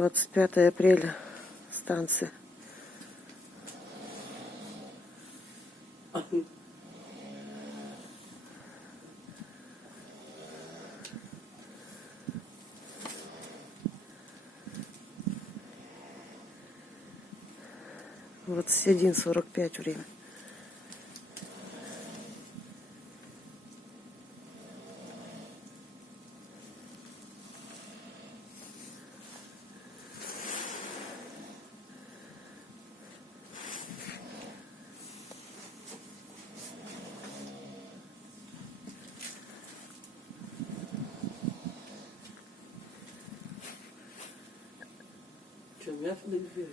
25 апреля, станция. Вот 1:45 время. Что, мясо не берешь?